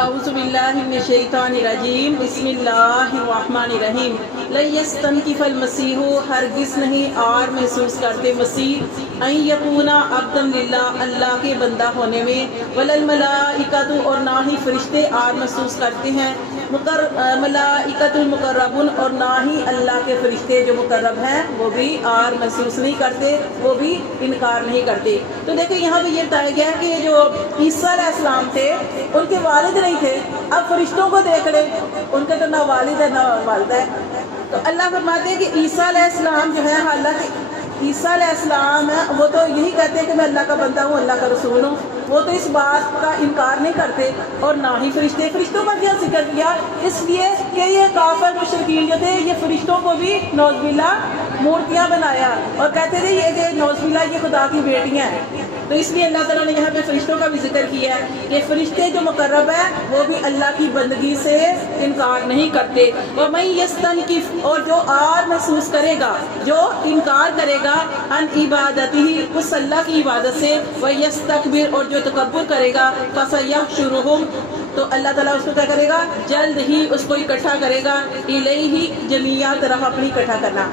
اعوذ باللہ من الشیطان الرجیم بسم اللہ الرحمن الرحیم لن یستنکف المسیح ہرگز نہیں آر محسوس کرتے مسیح ان یکون عبدا للہ اللہ کے بندہ ہونے میں ولا الملائکۃ اور نہ ہی فرشتے آر محسوس کرتے ہیں ملائکۃ المقربون اور نہ ہی اللہ کے فرشتے جو مقرب ہیں وہ بھی آر محسوس نہیں کرتے، وہ بھی انکار نہیں کرتے۔ تو دیکھیں یہاں پہ یہ بتایا گیا کہ جو عیسیٰ علیہ السلام تھے ان کے والد نہیں تھے، اب فرشتوں کو دیکھ لیں، ان کے تو نہ والد ہے نہ والدہ ہے۔ تو اللہ فرماتے ہیں کہ عیسیٰ علیہ السلام جو ہے، حالانکہ عیسیٰ علیہ السلام ہے وہ تو یہی کہتے ہیں کہ میں اللہ کا بندہ ہوں، اللہ کا رسول ہوں، وہ تو اس بات کا انکار نہیں کرتے، اور نہ ہی فرشتوں کا کیا ذکر کیا؟ اس لیے کہ یہ کافر مشرکین جو تھے یہ فرشتوں کو بھی نعوذ باللہ مورتیاں بنایا اور کہتے تھے یہ کہ نعوذ باللہ یہ خدا کی بیٹیاں ہیں۔ تو اس لیے اللہ تعالیٰ نے یہاں پہ فرشتوں کا بھی ذکر کیا ہے کہ فرشتے جو مقرب ہیں وہ بھی اللہ کی بندگی سے انکار نہیں کرتے۔ وَمَن يَسْتَنْكِفْ اور جو آر محسوس کرے گا، جو انکار کرے گا عن عبادتہ اس اللہ کی عبادت سے، وَيَسْتَكْبِرْ اور جو تکبر کرے گا، فَسَيَحْشُرُهُمْ تو اللہ تعالیٰ اس کو کیا کرے گا؟ جلد ہی اس کو اکٹھا کرے گا، الیہ جمیعا طرف اپنی اکٹھا کرنا۔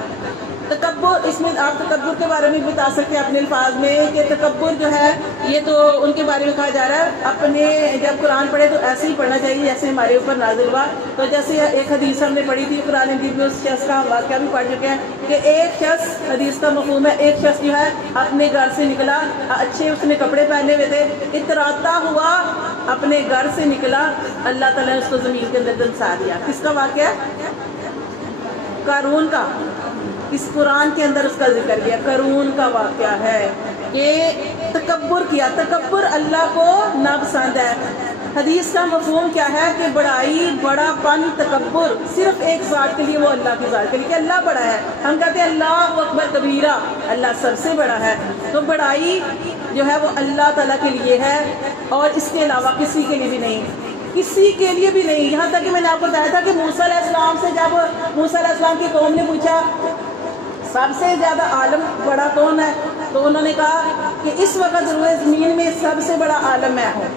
تکبر، اس میں آپ تکبر کے بارے میں بتا سکتے ہیں اپنے الفاظ میں کہ تکبر جو ہے یہ تو ان کے بارے میں کہا جا رہا ہے اپنے جب قرآن پڑھے تو ایسے ہی پڑھنا چاہیے جیسے ہمارے اوپر نازل ہوا۔ تو جیسے ایک حدیث ہم نے پڑھی تھی قرآن مجید میں، اس شخص کا واقعہ بھی پڑھ چکے ہیں کہ ایک شخص، حدیث کا مفہوم ہے، ایک شخص جو ہے اپنے گھر سے نکلا، اچھے اس نے کپڑے پہنے ہوئے تھے، اتراتا ہوا اپنے گھر سے نکلا، اللہ تعالیٰ نے اس کو زمین کے اندر دنسا دیا۔ کس کا واقعہ؟ قارون کا۔ اس قرآن کے اندر اس کا ذکر کیا، قارون کا واقعہ ہے کہ تکبر کیا۔ تکبر اللہ کو ناپسند ہے۔ حدیث کا مفہوم کیا ہے کہ بڑائی، بڑا پن، تکبر صرف ایک ذات کے لیے، وہ اللہ کی ذات کے لیے کہ اللہ بڑا ہے۔ ہم کہتے ہیں اللہ اکبر کبیرہ، اللہ سب سے بڑا ہے۔ تو بڑائی جو ہے وہ اللہ تعالیٰ کے لیے ہے اور اس کے علاوہ کسی کے لیے بھی نہیں، کسی کے لیے بھی نہیں۔ یہاں تک کہ میں نے آپ کو بتایا تھا کہ موسیٰ علیہ السلام سے جب موسیٰ علیہ السلام کی قوم نے پوچھا سب سے زیادہ عالم بڑا کون ہے، تو انہوں نے کہا کہ اس وقت روئے زمین میں سب سے بڑا عالم میں ہوں۔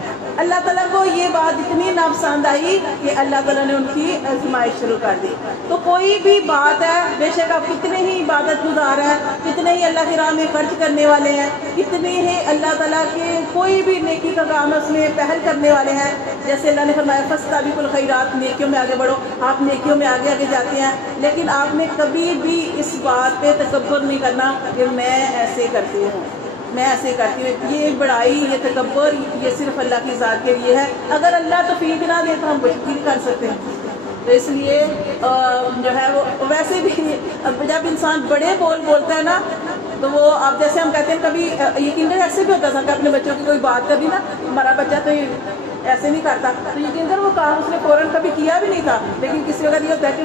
اللہ تعالیٰ کو یہ بات اتنی ناپسند آئی کہ اللہ تعالیٰ نے ان کی آزمائش شروع کر دی۔ تو کوئی بھی بات ہے، بے شک آپ کتنے ہی عبادت گزار ہیں، کتنے ہی اللہ کی راہ میں خرچ کرنے والے ہیں، کتنے ہی اللہ تعالیٰ کے کوئی بھی نیکی کا کام اس میں پہل کرنے والے ہیں، جیسے اللہ نے فرمایا فاستبقوا الخیرات، نیکیوں میں آگے بڑھو، آپ نیکیوں میں آگے آگے جاتے ہیں، لیکن آپ نے کبھی بھی اس بات پہ تکبر نہیں کرنا کہ میں ایسے کرتی ہوں، میں ایسے کرتی ہوں۔ یہ بڑائی، یہ تکبر، یہ صرف اللہ کی ذات کے لیے ہے۔ اگر اللہ توفیق نہ دے تو ہم کچھ بھی نہیں کر سکتے ہیں۔ تو اس لیے جو ہے وہ ویسے بھی جب انسان بڑے بول بولتا ہے نا تو وہ اب جیسے ہم کہتے ہیں کبھی یقین ایسے بھی ہوتا تھا کہ اپنے بچوں کی کوئی بات کبھی نا، ہمارا بچہ تو ایسے نہیں کرتا، تو یقین کر وہ کام اس نے فوراً کبھی کیا بھی نہیں تھا، لیکن کسی وقت یہ ہوتا ہے کہ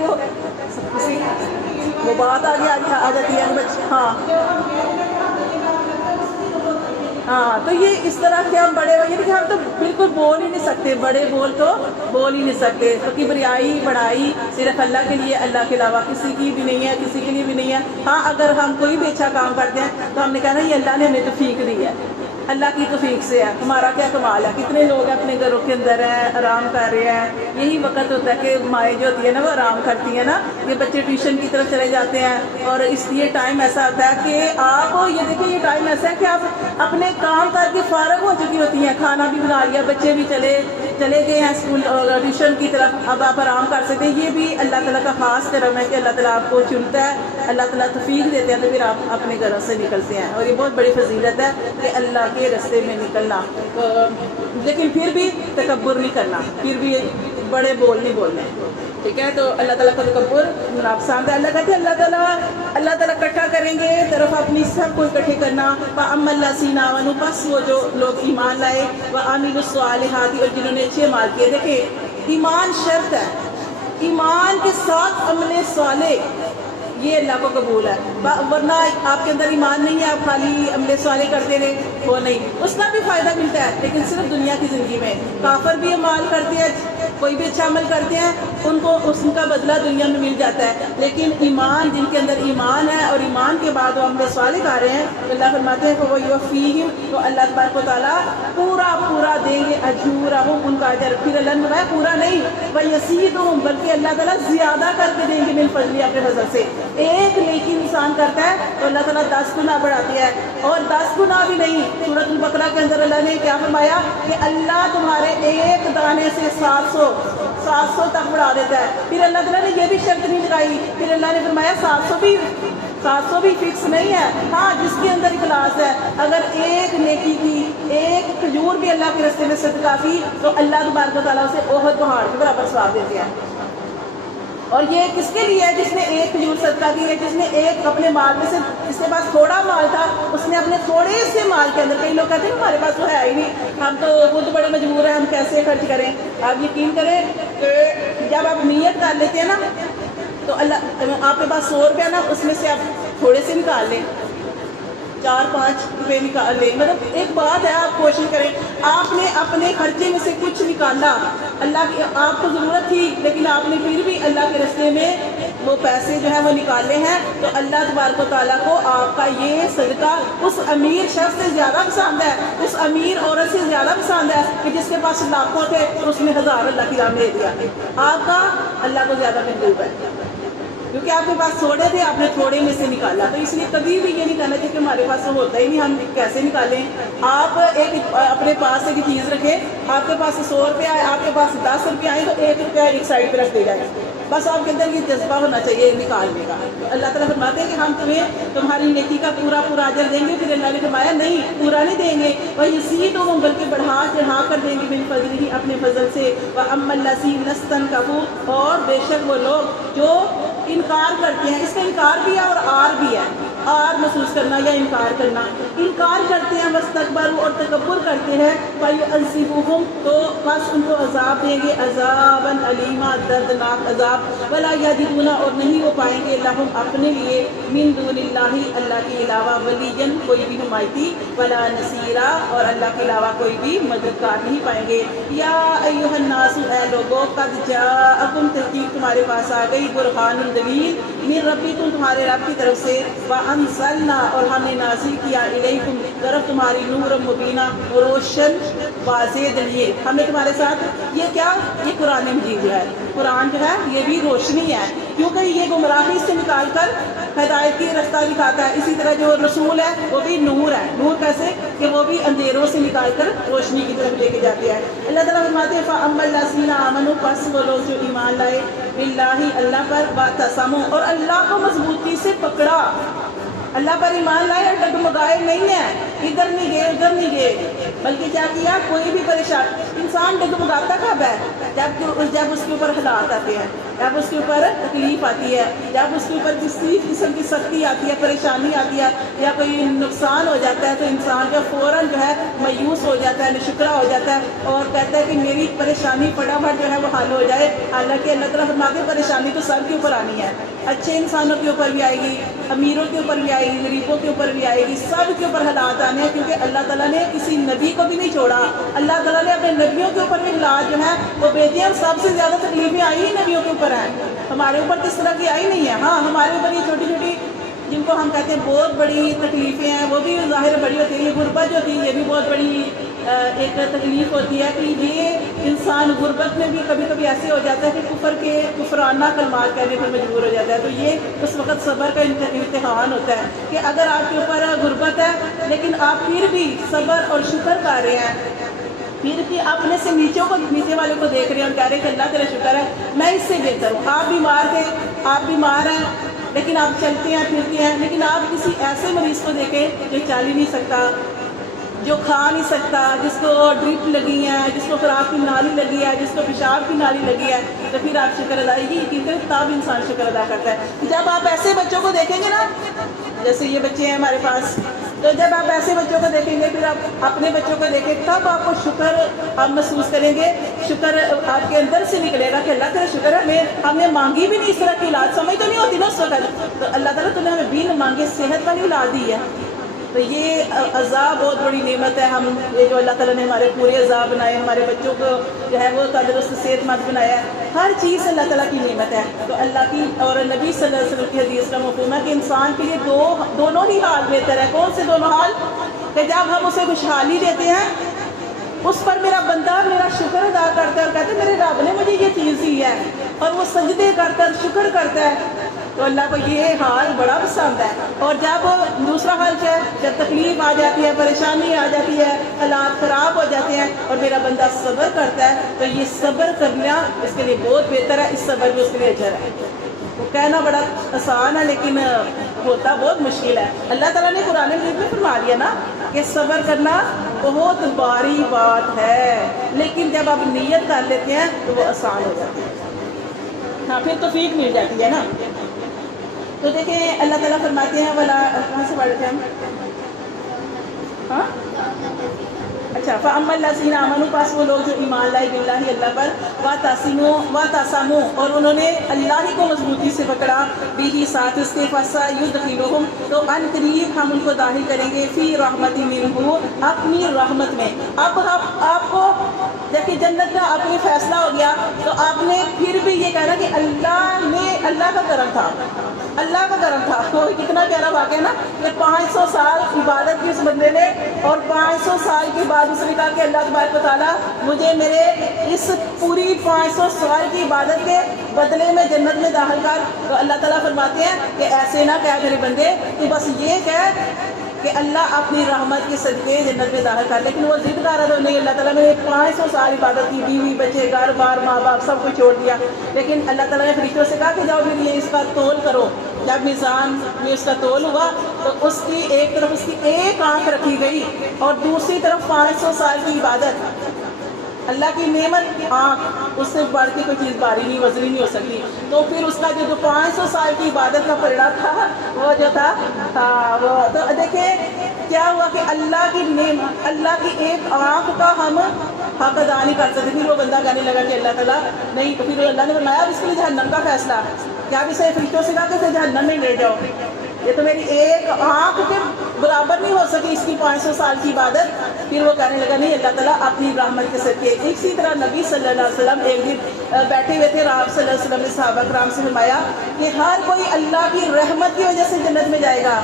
وہ بات آگے آ جاتی ہے بچے۔ ہاں تو یہ اس طرح کے ہم بڑے ہوئے کہ ہم تو بالکل بول ہی نہیں سکتے، بڑے بول تو بول ہی نہیں سکتے۔ تو کبریائی، بڑائی صرف اللہ کے لیے، اللہ کے علاوہ کسی کی بھی نہیں ہے، کسی کے لیے بھی نہیں ہے۔ ہاں اگر ہم کوئی بھی اچھا کام کرتے ہیں تو ہم نے کہنا یہ اللہ نے ہمیں توفیق دی ہے، اللہ کی توفیق سے ہے، ہمارا کیا کمال ہے۔ کتنے لوگ اپنے گھروں کے اندر ہیں، آرام کر رہے ہیں، یہی وقت ہوتا ہے کہ مائیں جو ہوتی ہے نا وہ آرام کرتی ہیں نا، یہ بچے ٹیوشن کی طرف چلے جاتے ہیں، اور اس لیے ٹائم ایسا ہوتا ہے کہ آپ یہ دیکھیں یہ ٹائم ایسا ہے کہ آپ اپنے کام کر کے فارغ ہو چکی ہوتی ہیں، کھانا بھی بنا لیا، بچے بھی چلے گئے ہیں اسکول ٹیوشن کی طرف، اب آپ آرام کر سکتے ہیں۔ یہ بھی اللہ تعالیٰ کا خاص کرم ہے کہ اللہ تعالیٰ آپ کو چنتا ہے، اللہ تعالیٰ توفیق دیتے ہیں تو پھر آپ اپنے گھروں سے نکلتے ہیں، اور یہ بہت بڑی فضیلت ہے کہ اللہ کے رستے میں نکلنا، لیکن پھر بھی تکبر نہیں کرنا، پھر بھی بڑے بول نہیں بولنے، ٹھیک ہے۔ تو اللہ تعالیٰ کو تکبر ناپسند ہے۔ اللہ کہتے ہیں اللہ تعالیٰ اکٹھا کریں گے طرف اپنی سب کو اکٹھے کرنا۔ فَأَمَّا الَّذِينَ آمَنُوا بس وہ جو لوگ ایمان لائے، وَعَمِلُوا الصَّالِحَاتِ اور جنہوں نے اچھے عمال کیے۔ دیکھیں ایمان شرط ہے، ایمان کے ساتھ عمل صالح یہ اللہ کو قبول ہے، ورنہ آپ کے اندر ایمان نہیں ہے، آپ خالی عمل صالح کرتے رہے، وہ نہیں، اس کا بھی فائدہ ملتا ہے لیکن صرف دنیا کی زندگی میں۔ کافر بھی اعمال کرتے ہیں کوئی بھی اچھا عمل کرتے ہیں ان کو اس کا بدلہ دنیا میں مل جاتا ہے، لیکن ایمان جن کے اندر ایمان ہے اور ایمان کے بعد وہ عمل صالح کر رہے ہیں، اللہ فرماتے ہیں کہ وہ یوفیہم، تو اللہ تبارک و تعالیٰ پورا دیں گے اجورہم، ان کا اجر۔ پھر اللہ نے فرمایا پورا نہیں، ویزیدہم، بلکہ اللہ تعالیٰ زیادہ کر کے دیں گے من فضلہ، اپنے فضل سے۔ ایک نیکی انسان کرتا ہے تو اللہ تعالیٰ 10 گنا بڑھاتی ہے، اور 10 گنا بھی نہیں، سورۃ البقرہ کے اندر اللہ نے کیا فرمایا کہ اللہ تمہارے ایک دانے سے 700 تک بڑھا دیتا ہے۔ پھر اللہ تعالیٰ نے یہ بھی شرط نہیں لگائی، پھر اللہ نے فرمایا 700 بھی فکس نہیں ہے، ہاں جس کے اندر اخلاص ہے، اگر ایک نیکی کی، ایک کھجور بھی اللہ کے راستے میں صدقہ کی تو اللہ تبارک و تعالیٰ اسے احد پہاڑ کے برابر ثواب دیتے ہیں۔ اور یہ کس کے لیے ہے؟ جس نے ایک کھجور صدقہ کی ہے، جس نے ایک اپنے مال میں سے، جس کے پاس تھوڑا مال تھا، اس نے اپنے تھوڑے سے مال کے اندر، کئی لوگ کہتے ہیں ہمارے پاس تو ہے ہی نہیں، ہم تو خود بڑے مجبور ہیں، ہم کیسے خرچ کریں۔ آپ یقین کریں کہ جب آپ نیت کر لیتے ہیں نا تو اللہ آپ کے پاس 100 روپیہ نا، اس میں سے آپ تھوڑے سے نکال لیں، 4-5 روپے نکال لیں، مطلب ایک بات ہے، آپ کوشش کریں، آپ نے اپنے خرچے میں سے کچھ نکالا، اللہ کی آپ کو ضرورت تھی لیکن آپ نے پھر بھی اللہ کے راستے میں وہ پیسے جو ہے وہ نکالے ہیں، تو اللہ تبارک و تعالیٰ کو آپ کا یہ صدقہ اس امیر شخص سے زیادہ پسند ہے، اس امیر عورت سے زیادہ پسند ہے کہ جس کے پاس لاکھوں تھے اور اس نے 1000 اللہ کی راہ میں دے دیا۔ آپ کا اللہ کو زیادہ محبوب ہے، کیونکہ آپ کے پاس تھوڑے تھے، آپ نے تھوڑے میں سے نکالا۔ تو اس لیے کبھی بھی یہ نہیں کہنا چاہیے کہ ہمارے پاس تو ہوتا ہی نہیں، ہم کیسے نکالیں۔ آپ ایک اپنے پاس ایک چیز رکھیں، آپ کے پاس 100 روپیہ آئے، آپ کے پاس 10 روپیہ آئے تو 1 روپیہ ایک سائڈ پہ رکھ دے جائے، بس آپ کے اندر یہ جذبہ ہونا چاہیے نکالنے کا۔ اللہ تعالیٰ فرماتے ہیں کہ ہم تمہیں تمہاری نیکی کا پورا اجر دیں گے۔ پھر اللہ نے فرمایا نہیں، پورا نہیں دیں گے، وَيَزِيدُهُم، بلکہ چڑھا کر دیں گے، من فضلہ، اپنے فضل سے۔ وَأَمَّا الَّذِينَ اسْتَنكَفُوا، اور بے شک وہ لوگ جو انکار کرتے ہیں، اس کا انکار بھی ہے اور آر بھی ہے، آر محسوس کرنا یا انکار کرنا، انکار کرتے ہیں، واستکبروا، اور تکبر کرتے ہیں، فَيُعَذِّبُهُم، تو بس ان کو عذاب دیں گے، عذابًا علیما، دردناک عذاب، وَلَا يَجِدُونَ، اور نہیں وہ پائیں گے، لہم، اپنے لیے، من دون اللہ، اللہ کے علاوہ، ولیًا، کوئی بھی حمایتی، ولا نصیرا، اور اللہ کے علاوہ کوئی بھی مددگار نہیں پائیں گے۔ یا ایھا الناس، اے لوگو، قد جاءکم، تحقیق تمہارے پاس آ گئی، برہان دلیل، من ربکم، تمہارے رب کی طرف سے، وانزلنا، اور ہم نے نازل کیا، الیکم، طرف تمہاری، نور مبینہ، روشن واضح دلیل، ہم نے تمہارے ساتھ یہ کیا، یہ قرآن مجید جو ہے، قرآن جو ہے یہ بھی روشنی ہے، کیونکہ یہ گمراہی سے نکال کر ہدایت کی رستہ دکھاتا ہے۔ اسی طرح جو رسول ہے وہ بھی نور ہے، نور کیسے کہ وہ بھی اندھیروں سے نکال کر روشنی کی طرف لے کے جاتے ہیں۔ اللہ تعالیٰ فرماتے ہیں فَأَمَّا الَّذِينَ آمَنُوا، پس وہ لوگ جو ایمان لائے، بِاللَّهِ، اللہ پر، وَاعْتَصَمُوا، اور اللہ کو مضبوطی سے پکڑا، اللہ پر ایمان لائے اور ڈگمگائے نہیں ہیں، ادھر نہیں گئے ادھر نہیں گئے، بلکہ کیا کیا، کوئی بھی پریشان انسان ڈگمگاتا کب ہے، جب اس کے اوپر حالات آتے ہیں، جب اس کے اوپر تکلیف آتی ہے، جب اس کے اوپر کسی قسم کی سختی آتی ہے، پریشانی آتی ہے، یا کوئی نقصان ہو جاتا ہے، تو انسان جو فوراً جو ہے مایوس ہو جاتا ہے، ناشکرا ہو جاتا ہے، اور کہتا ہے کہ میری پریشانی فٹافٹ جو ہے وہ حل ہو جائے۔ حالانکہ اللہ تعالیٰ فرماتے ہیں پریشانی تو سب کے اوپر آنی ہے، اچھے انسانوں کے اوپر بھی آئے گی، امیروں کے اوپر بھی آئے گی، غریبوں کے اوپر بھی آئے گی، سب کے اوپر حالات آنے ہیں، کیونکہ اللہ تعالیٰ نے کسی نبی کو بھی نہیں چھوڑا، اللہ تعالیٰ نے اپنے نبیوں کے اوپر بھی حالات جو ہیں وہ بھیجے ہیں، اور سب سے زیادہ تکلیفیں آئی ہی نبیوں کے اوپر ہیں، ہمارے اوپر کس طرح کی آئی نہیں ہے۔ ہاں ہمارے اوپر یہ چھوٹی چھوٹی جن کو ہم کہتے ہیں بہت بڑی تکلیفیں ہیں، وہ بھی ظاہر بڑی ہوتی ہے، یہ غربت جو ہوتی ہے یہ بھی بہت بڑی ایک تکلیف ہوتی ہے، کہ یہ انسان غربت میں بھی کبھی کبھی ایسے ہو جاتا ہے کہ کفرانہ کلمات کہنے پر مجبور ہو جاتا ہے، تو یہ اس وقت صبر کا امتحان ہوتا ہے کہ اگر آپ کے اوپر غربت ہے لیکن آپ پھر بھی صبر اور شکر کر رہے ہیں، پھر بھی اپنے سے نیچے والے کو دیکھ رہے ہیں اور کہہ رہے ہیں کہ اللہ تیرا شکر ہے میں اس سے بہتر ہوں۔ آپ بیمار تھے، آپ بیمار ہیں، لیکن آپ چلتے ہیں پھرتے ہیں، لیکن آپ کسی ایسے مریض کو دیکھیں جو چل ہی نہیں سکتا، جو کھا نہیں سکتا، جس کو ڈرپ لگی ہے، جس کو خراب کی نالی لگی ہے، جس کو پیشاب کی نالی لگی ہے، تو پھر آپ شکر ادا یقین کریں تب انسان شکر ادا کرتا ہے۔ جب آپ ایسے بچوں کو دیکھیں گے نا، جیسے یہ بچے ہیں ہمارے پاس، تو جب آپ ایسے بچوں کو دیکھیں گے، پھر آپ اپنے بچوں کو دیکھیں، تب آپ کو شکر آپ محسوس کریں گے، شکر آپ کے اندر سے نکلے گا کہ اللہ تیرا شکر ہے، ہم نے مانگی بھی نہیں اس طرح کی اولاد، سمجھ تو نہیں ہوتی نا اس وقت، تو اللہ تعالیٰ تو نے ہمیں بن مانگے صحت والی اولاد دی ہے، تو یہ عذاب بہت بڑی نعمت ہے. ہم یہ جو اللہ تعالیٰ نے ہمارے پورے عذاب بنائے, ہمارے بچوں کو جو ہے وہ تندرست صحت مند بنایا ہے, ہر چیز اللہ تعالیٰ کی نعمت ہے. تو اللہ کی اور نبی صلی اللہ علیہ وسلم کی حدیث کا مفہوم ہے کہ انسان کے لیے دونوں ہی حال بہتر ہے. کون سے دونوں حال؟ کہ جب ہم اسے خوشحالی دیتے ہیں اس پر میرا بندہ میرا شکر ادا کرتا ہے اور کہتا ہے میرے رب نے مجھے یہ چیز دی ہے, اور وہ سجدے کرتا ہے, شکر کرتا ہے, تو اللہ کو یہ حال بڑا پسند ہے. اور جب دوسرا حال کیا ہے, جب تکلیف آ جاتی ہے, پریشانی آ جاتی ہے, حالات خراب ہو جاتے ہیں اور میرا بندہ صبر کرتا ہے, تو یہ صبر کرنا اس کے لیے بہت بہتر ہے. اس صبر میں اس کے لیے اجر ہے. وہ کہنا بڑا آسان ہے لیکن ہوتا بہت مشکل ہے. اللہ تعالیٰ نے قرآن مجید میں فرما دیا نا کہ صبر کرنا بہت باری بات ہے, لیکن جب آپ نیت کر لیتے ہیں تو وہ آسان ہو جاتی ہے. ہاں پھر توفیق مل جاتی ہے نا. تو دیکھیں اللہ تعالیٰ فرماتے ہیں ولا, کہاں سے پڑھتے ہیں ہم؟ ہاں اچھا, فَأَمَّا الَّذِينَ آمَنُوا, پاس وہ لوگ جو ایمان لائے باللہ اللہ پر, وَاعْتَصَمُوا, اور انہوں نے اللہ ہی کو مضبوطی سے پکڑا, بِهِ ساتھ اس کے, فَسَيُدْخِلُهُمْ, تو ان قریب ہم ان کو داخل کریں گے, فِي رَحْمَةٍ مِّنْهُ, اپنی رحمت میں. اب آپ کو جب کہ جنت کا آپ کو فیصلہ ہو گیا تو آپ نے پھر بھی یہ کہنا کہ اللہ کا کرم تھا, اللہ کا کرم تھا. تو کتنا پیارا واقعہ نا کہ 500 سال عبادت کی اس بندے نے, اور 500 سال کے بعد اس نے کہا کہ اللہ تبارک و تعالیٰ مجھے میرے اس پوری 500 سال کی عبادت کے بدلے میں جنت میں داخل کر. تو اللہ تعالیٰ فرماتے ہیں کہ ایسے نہ کہہ میرے بندے, تو بس یہ کہہ کہ اللہ اپنی رحمت کے صدقے جنت میں داخل کر. لیکن وہ ضد کر رہا تو نہیں, اللہ تعالیٰ نے 500 سال عبادت کی, بیوی بچے گھر بار ماں باپ سب کچھ چھوڑ دیا, لیکن اللہ تعالیٰ نے فرشتوں سے کہا کہ جاؤ پھر یہ اس کا تول کرو. جب میزان میں اس کا تول ہوا تو اس کی ایک طرف اس کی ایک آنکھ رکھی گئی اور دوسری طرف 500 سال کی عبادت. اللہ کی نعمت آنکھ, اس سے بڑھ کے کوئی چیز باری نہیں, وزنی نہیں ہو سکتی. تو پھر اس کا جو 500 سال کی عبادت کا پلڑا تھا وہ جو تھا وہ, تو دیکھیں کیا ہوا کہ اللہ کی نعمت, اللہ کی ایک آنکھ کا ہم حق ادا نہیں کر سکتے. پھر وہ بندہ کہنے لگا کہ اللہ تعالیٰ نہیں, تو پھر اللہ نے فرمایا اب اس کے لیے جہنم کا فیصلہ, کیا اب اسے فرشتوں سے کہا کہ اسے جہنم میں لے جاؤ, یہ تو میری ایک آنکھ کے برابر نہیں ہو سکی اس کی 500 سال کی عبادت. پھر وہ کہنے لگا نہیں اللہ تعالیٰ اپنی رحمت کے صدقے. اسی طرح نبی صلی اللہ علیہ وسلم ایک دن بیٹھے ہوئے تھے, آپ صلی اللہ علیہ وسلم نے صحابہ کرام سے فرمایا کہ ہر کوئی اللہ کی رحمت کی وجہ سے جنت میں جائے گا.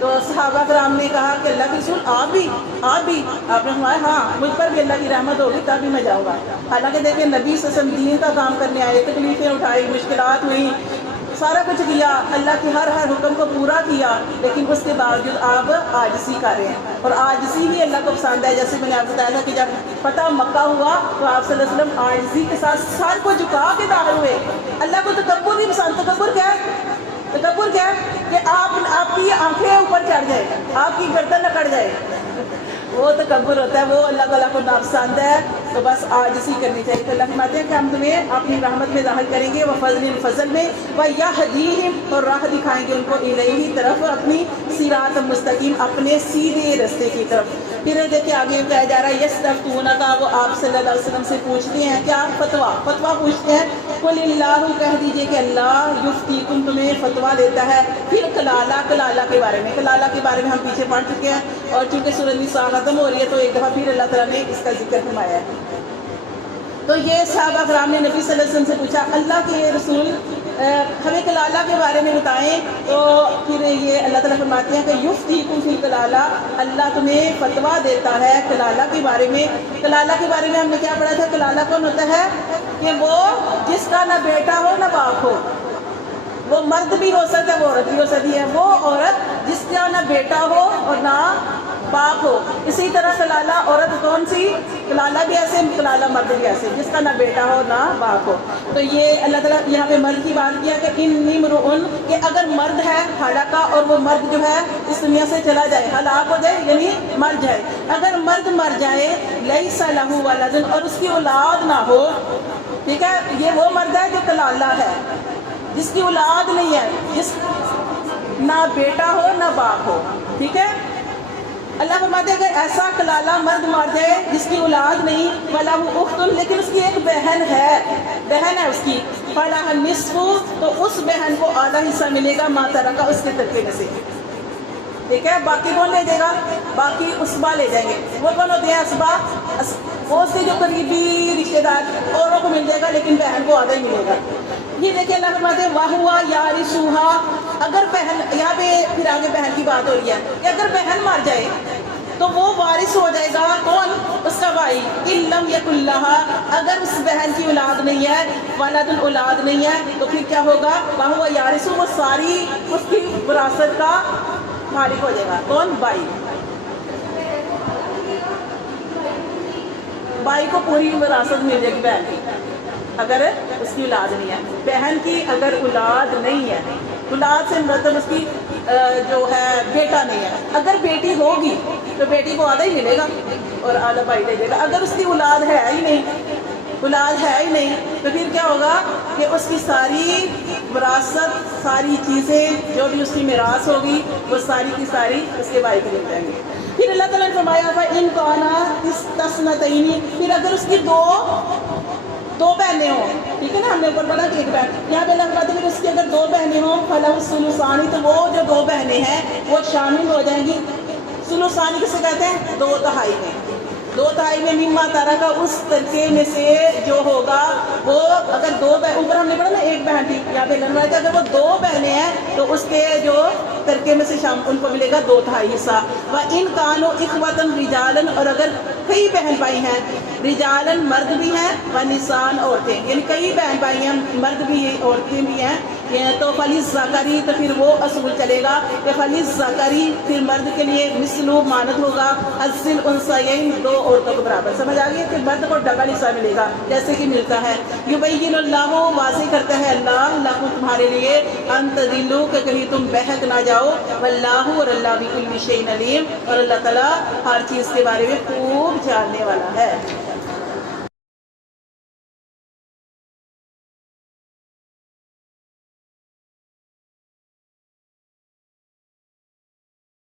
تو صحابہ کرام نے کہا کہ اللہ کے رسول آپ بھی آپ نے فرمایا ہاں مجھ پر بھی اللہ کی رحمت ہوگی تبھی میں جاؤں گا. حالانکہ دیکھیں نبی صلی اللہ علیہ وسلم دین کا کام کرنے آئے, تکلیفیں اٹھائی, مشکلات ہوئی, سارا کچھ کیا, اللہ کے ہر حکم کو پورا کیا, لیکن اس کے باوجود آپ عاجزی کر رہے ہیں. اور عاجزی ہی اللہ کو پسند ہے. جیسے میں نے آپ کو بتایا تھا کہ جب فتح مکہ ہوا تو آپ صلی اللہ علیہ وسلم عاجزی کے ساتھ سر کو جھکا کے داخل ہوئے. اللہ کو تکبر نہیں پسند. تکبر کیا ہے؟ تکبر کیا ہے کہ آپ کی آنکھیں اوپر چڑھ جائے, آپ کی گردن اکڑ جائے, وہ تکبر ہوتا ہے, وہ اللہ تعالیٰ کو ناپسند ہے. تو بس عاجزی کرنی چاہیے. تو اللہ فرماتے ہیں کہ ہم تمہیں اپنی رحمت میں داخل کریں گے, وہ فضل میں, وہ یہدیہم, اور راہ دکھائیں گے ان کو الیہ طرف, اپنی صراط مستقیم, اپنے سیدھے راستے کی طرف. پھر دیکھیں آگے کہا جا رہا ہے یستفتونک, وہ آپ صلی اللہ علیہ وسلم سے پوچھتے ہیں کیا فتوا پوچھتے ہیں. قل اللہ, کہہ دیجئے کہ اللہ یفتیکم, تمہیں فتوا دیتا ہے. پھر کلالہ کے بارے میں, کلالہ کے بارے میں ہم پیچھے پڑھ چکے ہیں, اور چونکہ سورۃ النساء ختم ہو رہی ہے تو ایک دفعہ پھر اللہ تعالیٰ نے اس کا ذکر فرمایا ہے. تو یہ صحابہ کرام نے نبی صلی اللہ علیہ وسلم سے پوچھا اللہ کے رسول ہمیں کلالہ کے بارے میں بتائیں. تو پھر یہ اللہ تعالیٰ فرماتے ہیں کہ یفتیکم فی کلالہ, اللہ تمہیں فتوا دیتا ہے کلالہ کے بارے میں. کلالہ کے بارے میں ہم نے کیا پڑھا تھا؟ کلالہ کون ہوتا ہے کہ وہ جس کا نہ بیٹا ہو نہ باپ ہو. وہ مرد بھی ہو سکتا ہے, وہ عورت بھی ہو سکتی ہے. وہ عورت جس کا نہ بیٹا ہو اور نہ باپ ہو. اسی طرح کلالہ عورت کون سی, کلالہ بھی ایسے, کلالہ مرد بھی ایسے, جس کا نہ بیٹا ہو نہ باپ ہو. تو یہ اللہ تعالیٰ یہاں پہ مرد کی بات کیا کہ انی امرؤن, کہ اگر مرد ہے ہلاکا, اور وہ مرد جو ہے اس دنیا سے چلا جائے, ہلاک ہو جائے یعنی مر جائے. اگر مرد مر جائے لیس لہ ولد, اور اس کی اولاد نہ ہو, ٹھیک ہے, یہ وہ مرد ہے جو کلالہ ہے, جس کی اولاد نہیں ہے, جس نہ بیٹا ہو نہ باپ ہو. ٹھیک ہے, اللہ فرماتے ہیں اگر ایسا کلالہ مرد مار جائے جس کی اولاد نہیں, وَلَهُ أُخْتٌ, لیکن اس کی ایک بہن ہے اس کی, فَلَهَا النِّصْفُ, تو اس بہن کو آدھا حصہ ملے گا, مَا تَرَكَ, اس کے ترکے میں سے. ٹھیک ہے. باقی کون لے جائے گا؟ باقی اسبا لے جائیں گے. وہ کون ہوتے ہیں اسبا؟ وہ اس کے جو قریبی رشتے دار اوروں کو مل جائے گا لیکن بہن کو آدھا ہی ملے گا. یہ دیکھیں اللہ فرماتے ہیں وَهُوَ يَرِثُهَا. اگر بہن، یہاں پہ پھر آگے بہن کی بات ہو رہی ہے کہ اگر بہن مر جائے تو وہ وارث ہو جائے گا کون؟ اس کا بھائی. إِن لَمْ يَكُن لَهَا. اگر اس بہن کی اولاد نہیں ہے، ولد اولاد نہیں ہے، تو پھر کیا ہوگا؟ وَهُوَ يَرِثُ. وہ ساری اس کی وراثت کا مالک ہو جائے گا. کون؟ بھائی. بھائی کو پوری وراثت مل جائے گی بہن کی اگر اس کی اولاد نہیں ہے. بہن کی اگر اولاد نہیں ہے، اولاد سے مطلب اس کی جو ہے بیٹا نہیں ہے. اگر بیٹی ہوگی تو بیٹی کو آدھا ہی ملے گا اور آدھا بھائی لے جائے گا. اگر اس کی اولاد ہے ہی نہیں تو پھر کیا ہوگا کہ اس کی ساری وراثت، ساری چیزیں جو بھی اس کی میراث ہوگی وہ ساری کی ساری اس کے بھائی کو مل جائیں گے. پھر اللہ تعالیٰ نے فرمایا فَإِن كَانَا اسْتَثْنَتَيْنِ. پھر اگر اس کی دو بہنیں ہوں، ٹھیک ہے نا، ہم نے اوپر پڑھا کہ ایک بہن، یہاں پہ اللہ فرماتے ہیں پھر اس کی اگر 2 بہنیں ہوں فَلَهُ الثُّلُثَانِ. تو وہ جو 2 بہنیں ہیں وہ شامل ہو جائیں گی. ثلثانی کسے کہتے ہیں؟ 2/3 میں. 2/3 میں مما ترکا، اس ترکے میں سے جو ہوگا وہ اگر 2 بہن، اوپر ہم نے پڑھا نا ایک بہن تھی، یہاں پہ لنوائے تھا اگر وہ 2 بہنیں ہیں تو اس کے جو ترکے میں سے ان کو ملے گا 2/3 حصہ. وَإِن كَانُوا إِخْوَةً رِجَالًا. اور اگر کئی بہن بھائی ہیں، رجالن مرد بھی ہیں، ونسان عورتیں، یعنی کئی بہن بھائی ہیں، مرد بھی عورتیں بھی ہیں، تو فَلِلذَّكَرِ. تو پھر وہ اصول چلے گا کہ فَلِلذَّكَرِ پھر مرد کے لیے مثل مانند ہوگا حظ الانثیین، 2 عورتوں کو برابر. سمجھ آ گئی ہے کہ مرد کو ڈبل حصہ ملے گا جیسے کہ ملتا ہے. یبین اللہ، واضح کرتا ہے اللہ لکم تمہارے لیے، ان تضلوا کہ کہیں تم بہک نہ جاؤ. واللہ، اور اللہ بکل شیء علیم، اور اللہ تعالیٰ ہر چیز کے بارے میں خوب جاننے والا ہے.